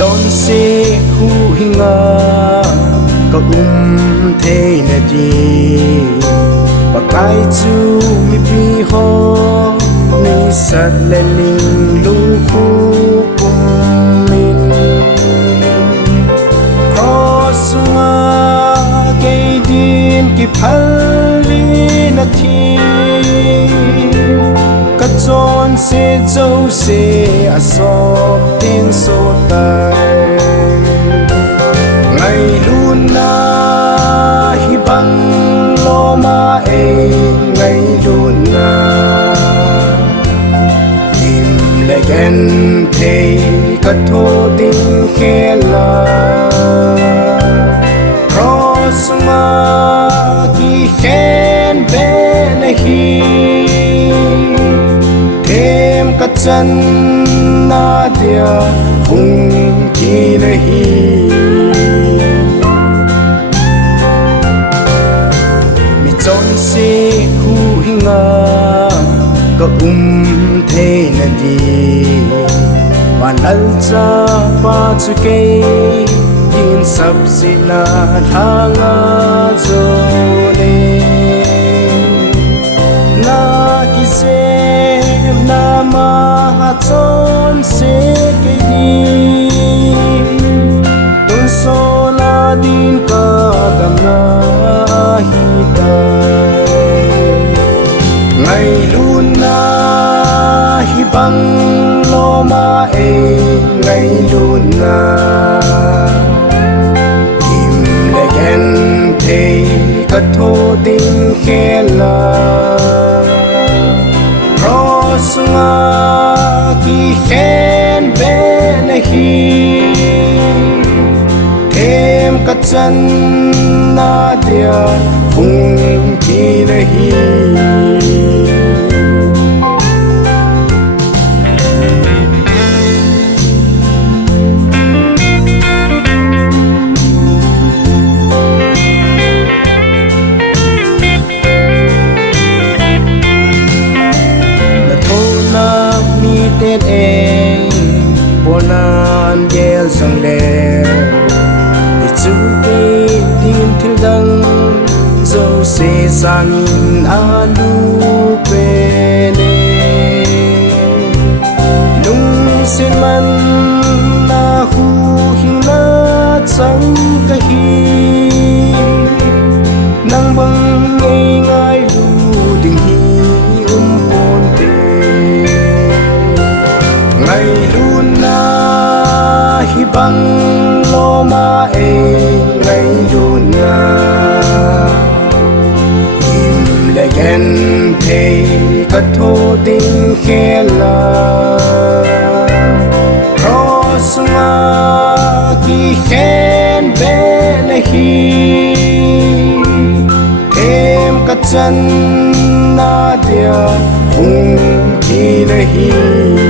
chọn xe hu hinga có thế nè đi và cái chú mi pi ho ni sát lên linh lu khu cùng mình cross ma cái din ki phali na thi cắt chọn xe dâu xe à so tiếng số tay ngày luôn na hi băng lo ma e ngày luôn na im lại ghen thế cắt thô tiếng khe la cross ma ki khen về này hi thêm cắt chân na dia vùng ki na hi se hu hinga ka thế na di và lal cha pa chu ke din sab si na thanga zo le na ki se na ma ha chon se ke di ton so la din ka dam na hi ngày luôn na hi băng lo ma e ngày luôn na im le gen thế cắt thô tiếng khe la cross nga ki khen về này hi thêm cắt chân na dia vùng ki na hi tên em bonan gel sang le chu ke tin thil dang zo se sang in alu pe ne lung sin man na hu hin la chang ka hi nang bang ngai ngai lu ding hi pon te ngày luôn na hi băng lo ma e ngày luôn na im le gen thế cắt thô tiếng khe la cross ma ki khen về này hi thêm cắt chân na dia vùng ki na hi